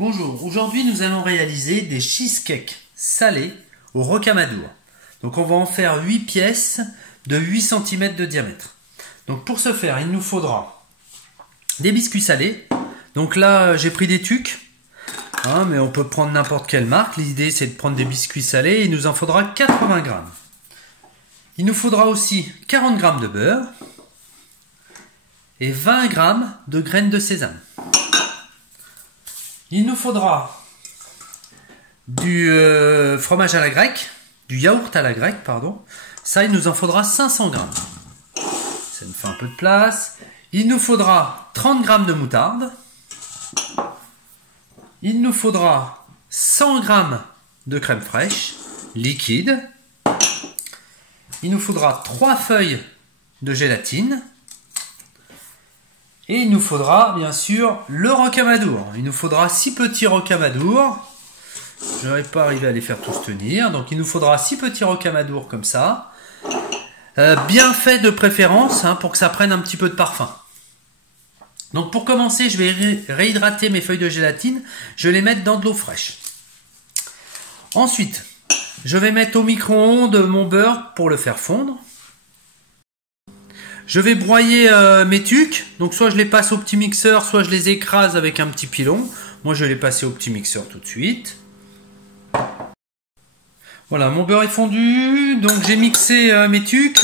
Bonjour, aujourd'hui nous allons réaliser des cheesecakes salés au rocamadour. Donc on va en faire 8 pièces de 8 cm de diamètre. Donc pour ce faire, il nous faudra des biscuits salés. Donc là j'ai pris des Tuc, mais on peut prendre n'importe quelle marque. L'idée c'est de prendre des biscuits salés, il nous en faudra 80 g. Il nous faudra aussi 40 g de beurre et 20 g de graines de sésame. Il nous faudra du fromage à la grecque, du yaourt à la grecque, pardon. Ça, il nous en faudra 500 g. Ça nous fait un peu de place. Il nous faudra 30 g de moutarde. Il nous faudra 100 g de crème fraîche, liquide. Il nous faudra 3 feuilles de gélatine. Et il nous faudra bien sûr le rocamadour. Il nous faudra 6 petits rocamadours. Je n'arrive pas arrivé à les faire tous tenir. Donc il nous faudra 6 petits rocamadours comme ça. Bien fait de préférence pour que ça prenne un petit peu de parfum. Donc pour commencer, je vais réhydrater mes feuilles de gélatine. Je vais les mettre dans de l'eau fraîche. Ensuite, je vais mettre au micro-ondes mon beurre pour le faire fondre. Je vais broyer mes Tuc, donc soit je les passe au petit mixeur, soit je les écrase avec un petit pilon. Moi je vais les passer au petit mixeur tout de suite. Voilà, mon beurre est fondu, donc j'ai mixé mes Tuc.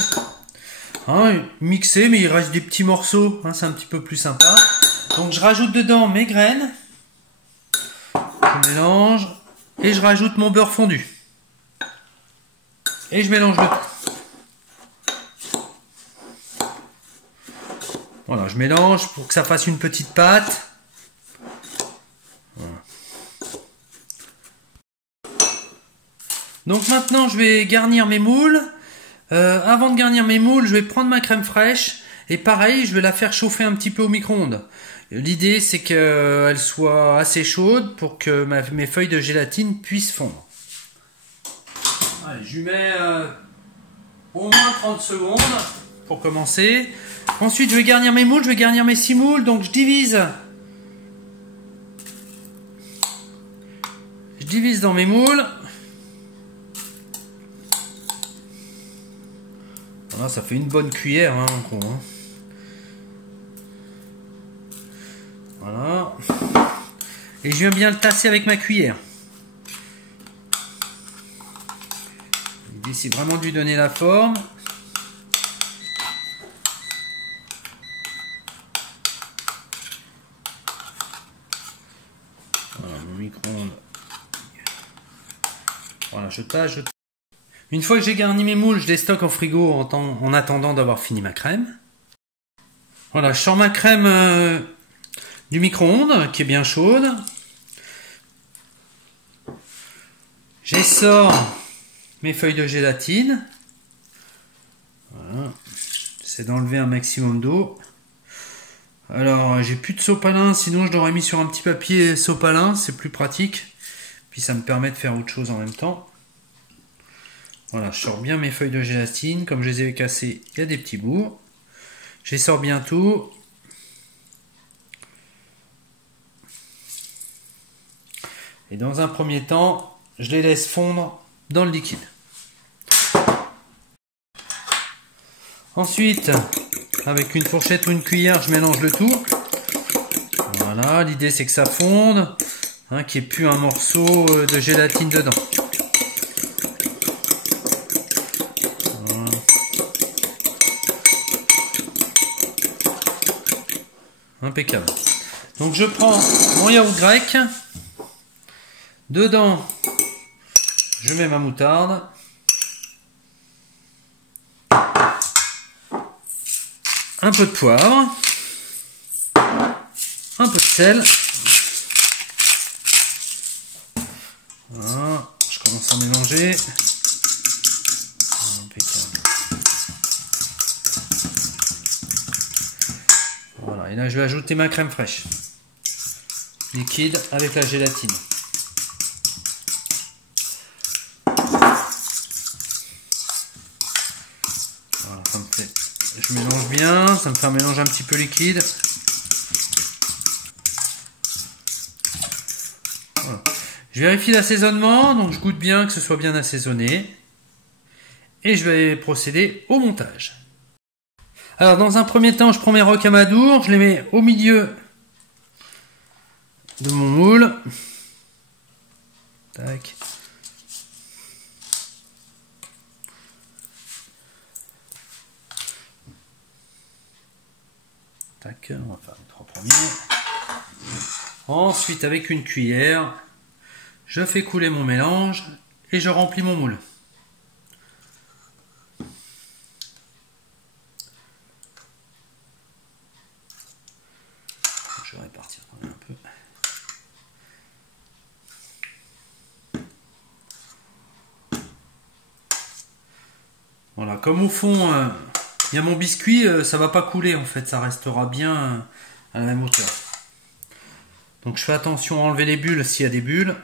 Mixé, mais il reste des petits morceaux, c'est un petit peu plus sympa. Donc je rajoute dedans mes graines, je mélange, et je rajoute mon beurre fondu. Et je mélange le tout. Voilà, je mélange pour que ça fasse une petite pâte. Voilà. Donc maintenant, je vais garnir mes moules. Avant de garnir mes moules, je vais prendre ma crème fraîche. Et pareil, je vais la faire chauffer un petit peu au micro-ondes. L'idée, c'est qu'elle soit assez chaude pour que mes feuilles de gélatine puissent fondre. Allez, je lui mets au moins 30 secondes pour commencer. Ensuite, je vais garnir mes moules, je vais garnir mes 6 moules, donc je divise. Je divise dans mes moules. Voilà, ça fait une bonne cuillère, en gros. Voilà. Et je viens bien le tasser avec ma cuillère. L'idée, c'est vraiment de lui donner la forme. Voilà, mon micro-ondes. Voilà, je tasse. Une fois que j'ai garni mes moules, je les stocke au frigo en attendant d'avoir fini ma crème. Voilà, je sors ma crème du micro-ondes qui est bien chaude. J'essore mes feuilles de gélatine. Voilà. J'essaie d'enlever un maximum d'eau. Alors, j'ai plus de sopalin, sinon je l'aurais mis sur un petit papier sopalin, c'est plus pratique. Puis ça me permet de faire autre chose en même temps. Voilà, je sors bien mes feuilles de gélatine. Comme je les ai cassées, il y a des petits bouts. J'essore bien tout. Et dans un premier temps, je les laisse fondre dans le liquide. Ensuite, avec une fourchette ou une cuillère, je mélange le tout. Voilà, l'idée c'est que ça fonde, qu'il n'y ait plus un morceau de gélatine dedans. Voilà. Impeccable. Donc je prends mon yaourt grec. Dedans, je mets ma moutarde. Un peu de poivre, un peu de sel. Voilà, je commence à mélanger. Impeccable. Voilà, et là je vais ajouter ma crème fraîche liquide avec la gélatine. Voilà, ça me fait. Je mélange bien, ça me fait un mélange un petit peu liquide. Je vérifie l'assaisonnement, donc je goûte bien que ce soit bien assaisonné. Et je vais procéder au montage. Alors dans un premier temps, je prends mes rocamadours, je les mets au milieu de mon moule. Tac. Tac, on va faire les 3 premiers. Ensuite, avec une cuillère, je fais couler mon mélange et je remplis mon moule. Je vais répartir quand même un peu. Voilà, comme au fond, il y a mon biscuit, ça va pas couler en fait, ça restera bien à la même hauteur. Donc je fais attention à enlever les bulles s'il y a des bulles.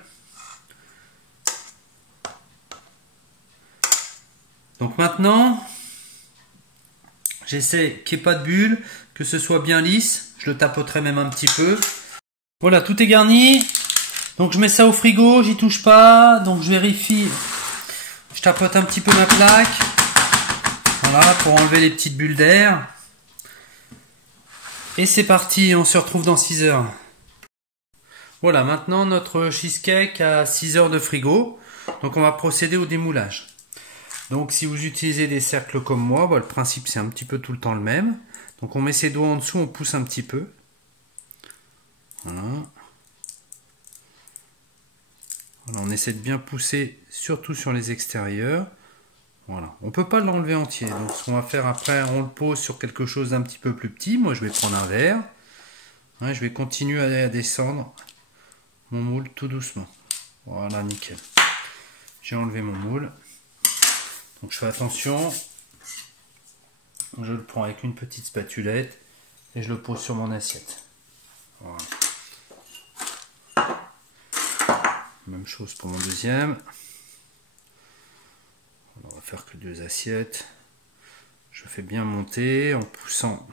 Donc maintenant, j'essaie qu'il n'y ait pas de bulles, que ce soit bien lisse. Je le tapoterai même un petit peu. Voilà, tout est garni. Donc je mets ça au frigo, j'y touche pas. Donc je vérifie, je tapote un petit peu ma plaque. Voilà, pour enlever les petites bulles d'air. Et c'est parti, on se retrouve dans 6 heures. Voilà, maintenant notre cheesecake a 6 heures de frigo. Donc on va procéder au démoulage. Donc si vous utilisez des cercles comme moi, le principe c'est un petit peu tout le temps le même. Donc on met ses doigts en dessous, on pousse un petit peu. Voilà. Voilà, on essaie de bien pousser, surtout sur les extérieurs. Voilà, on ne peut pas l'enlever entier. Donc ce qu'on va faire après, on le pose sur quelque chose d'un petit peu plus petit. Moi je vais prendre un verre. Ouais, je vais continuer à descendre mon moule tout doucement. Voilà, nickel. J'ai enlevé mon moule. Donc je fais attention. Je le prends avec une petite spatulette et je le pose sur mon assiette. Voilà. Même chose pour mon deuxième. On va faire que 2 assiettes. Je fais bien monter en poussant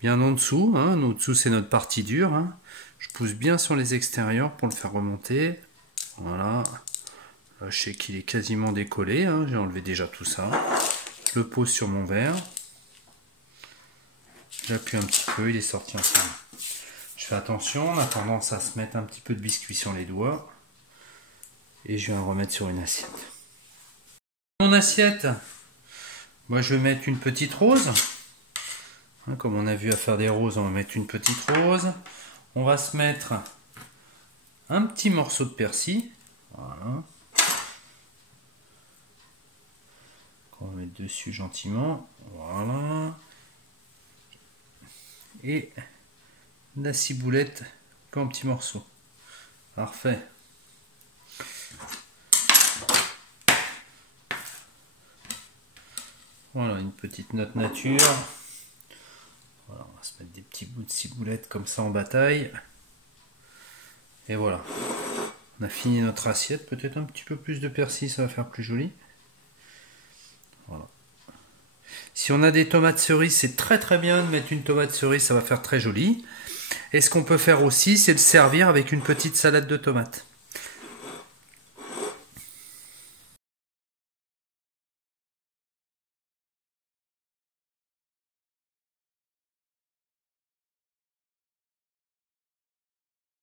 bien en dessous. Hein. En dessous c'est notre partie dure. Hein. Je pousse bien sur les extérieurs pour le faire remonter. Voilà. Là, je sais qu'il est quasiment décollé. Hein. J'ai enlevé déjà tout ça. Je le pose sur mon verre. J'appuie un petit peu, il est sorti ensemble. Je fais attention, on a tendance à se mettre un petit peu de biscuit sur les doigts. Et je vais en remettre sur une assiette. Mon assiette, moi je vais mettre une petite rose. Hein, comme on a vu à faire des roses, on va mettre une petite rose. On va se mettre un petit morceau de persil. Voilà. On va mettre dessus gentiment. Voilà. Et la ciboulette en petits morceaux. Parfait. Voilà, une petite note nature. Voilà, on va se mettre des petits bouts de ciboulette comme ça en bataille. Et voilà. On a fini notre assiette. Peut-être un petit peu plus de persil, ça va faire plus joli. Voilà. Si on a des tomates cerises, c'est très très bien de mettre une tomate cerise, ça va faire très joli. Et ce qu'on peut faire aussi, c'est le servir avec une petite salade de tomates.